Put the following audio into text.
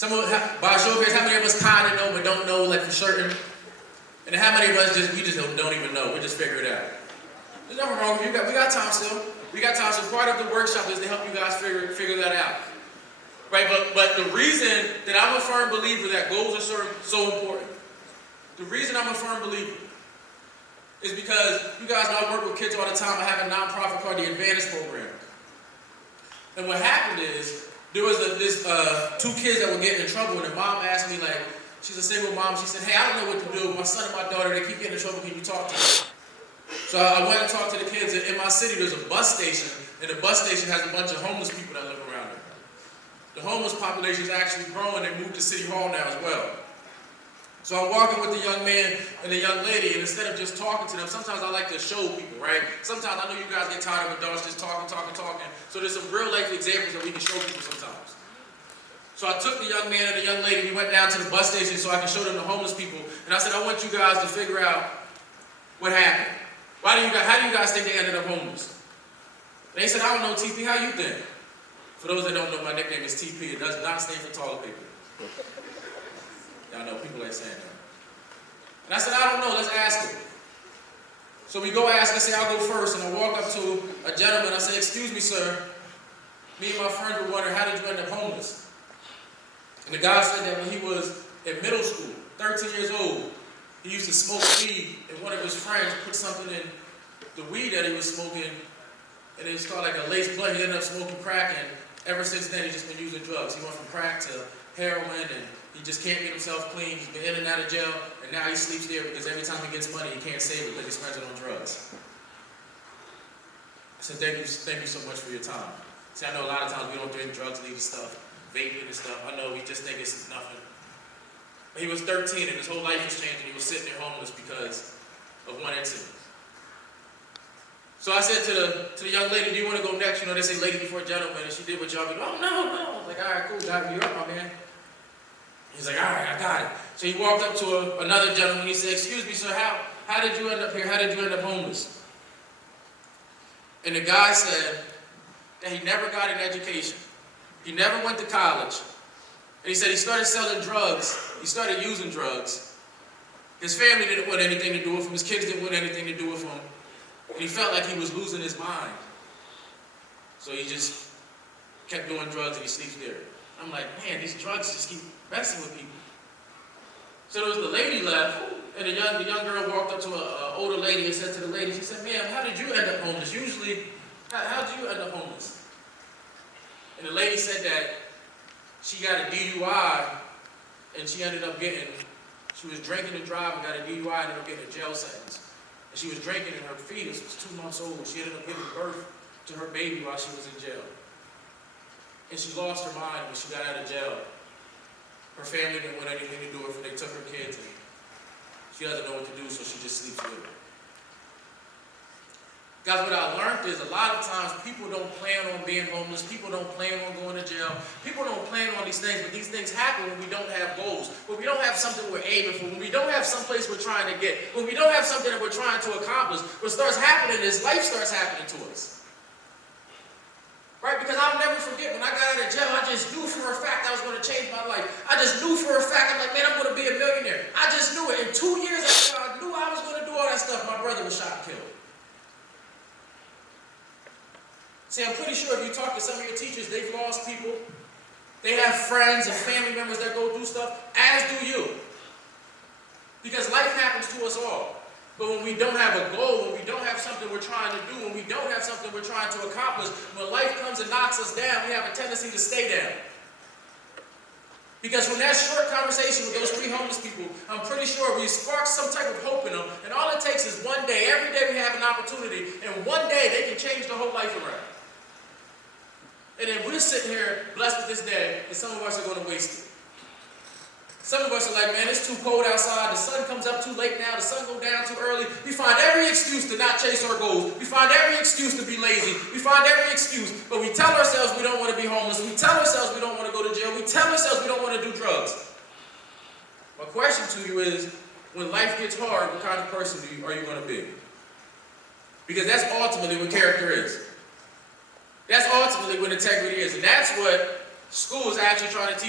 By a show of hands, how many of us kind of know but don't know like for certain? And then how many of us we just don't even know? We just figure it out. There's nothing wrong with you. We got time still. We got time. So part of the workshop is to help you guys figure that out. Right? But the reason that I'm a firm believer that goals are so important, the reason I'm a firm believer is because you guys know I work with kids all the time. I have a nonprofit called the Advantage Program. And what happened is, there was two kids that were getting in trouble, and the mom asked me, like, she's a single mom, she said, hey, I don't know what to do. My son and my daughter, they keep getting in trouble, can you talk to them? So I went and talked to the kids. In my city, there's a bus station, and the bus station has a bunch of homeless people that live around it. The homeless population is actually growing. They moved to City Hall now as well. So I'm walking with the young man and the young lady, and instead of just talking to them, sometimes I like to show people, right? Sometimes I know you guys get tired of adults just talking. So there's some real life examples that we can show people sometimes. So I took the young man and the young lady, we went down to the bus station so I can show them the homeless people. And I said, I want you guys to figure out what happened. How do you guys think they ended up homeless? They said, I don't know, TP, how you think? For those that don't know, my nickname is TP. It does not stand for taller people. Y'all know people like saying that. And I said, I don't know, let's ask him. So we go ask, I say, I'll go first, and I walk up to a gentleman, I say, excuse me, sir. Me and my friends were wondering, how did you end up homeless? And the guy said that when he was in middle school, 13 years old, he used to smoke weed, and one of his friends put something in the weed that he was smoking, and it started like a lace blunt. He ended up smoking crack, and ever since then, he's just been using drugs. He went from crack to heroin, and he just can't get himself clean. He's been in and out of jail, and now he sleeps there because every time he gets money, he can't save it because he spends it on drugs. I said, thank you so much for your time. See, I know a lot of times we don't drink drugs, leave stuff, vaping and stuff. I know we just think it's nothing. But he was 13 and his whole life was changing. He was sitting there homeless because of one incident. So I said to the young lady, do you want to go next? You know, they say lady before gentleman, and she did what y'all do. Oh, no. I was like, all right, cool, got me up, my man. He's like, all right, I got it. So he walked up to another gentleman. He said, excuse me, sir, how did you end up here? How did you end up homeless? And the guy said that he never got an education. He never went to college. And he said he started selling drugs. He started using drugs. His family didn't want anything to do with him. His kids didn't want anything to do with him. And he felt like he was losing his mind. So he just kept doing drugs and he sleeps there. I'm like, man, these drugs just keep messing with people. So there was the lady left, and the young girl walked up to an older lady and said to the lady, she said, ma'am, how did you end up homeless? Usually, how did you end up homeless? And the lady said that she got a DUI, and she was drinking and driving, got a DUI, and ended up getting a jail sentence. And she was drinking, and her fetus was 2 months old. She ended up giving birth to her baby while she was in jail. And she lost her mind when she got out of jail. Her family didn't want anything to do with her. They took her kids, and she doesn't know what to do, so she just sleeps with her. Guys, what I learned is a lot of times people don't plan on being homeless. People don't plan on going to jail. People don't plan on these things, but these things happen when we don't have goals, when we don't have something we're aiming for, when we don't have someplace we're trying to get, when we don't have something that we're trying to accomplish. What starts happening is life starts happening to us. Right? Because I'll never forget when I got out of jail, I just knew for a fact I was going to change my life. I just knew for a fact, I'm like, man, I'm going to be a millionaire. I just knew it. And 2 years after I knew I was going to do all that stuff, my brother was shot and killed. See, I'm pretty sure if you talk to some of your teachers, they've lost people. They have friends and family members that go through stuff, as do you. Because life happens to us all. But when we don't have a goal, when we don't have something we're trying to do, when we don't have something we're trying to accomplish, when life comes and knocks us down, we have a tendency to stay down. Because from that short conversation with those 3 homeless people, I'm pretty sure we sparked some type of hope in them, and all it takes is one day. Every day we have an opportunity, and one day they can change the whole life around. And then we're sitting here blessed with this day, and some of us are going to waste it. Some of us are like, man, it's too cold outside. The sun comes up too late now. The sun goes down too early. We find every excuse to not chase our goals. We find every excuse to be lazy. We find every excuse. But we tell ourselves we don't want to be homeless. We tell ourselves we don't want to go to jail. We tell ourselves we don't want to do drugs. My question to you is, when life gets hard, what kind of person are you going to be? Because that's ultimately what character is. That's ultimately what integrity is. And that's what school is actually trying to teach you.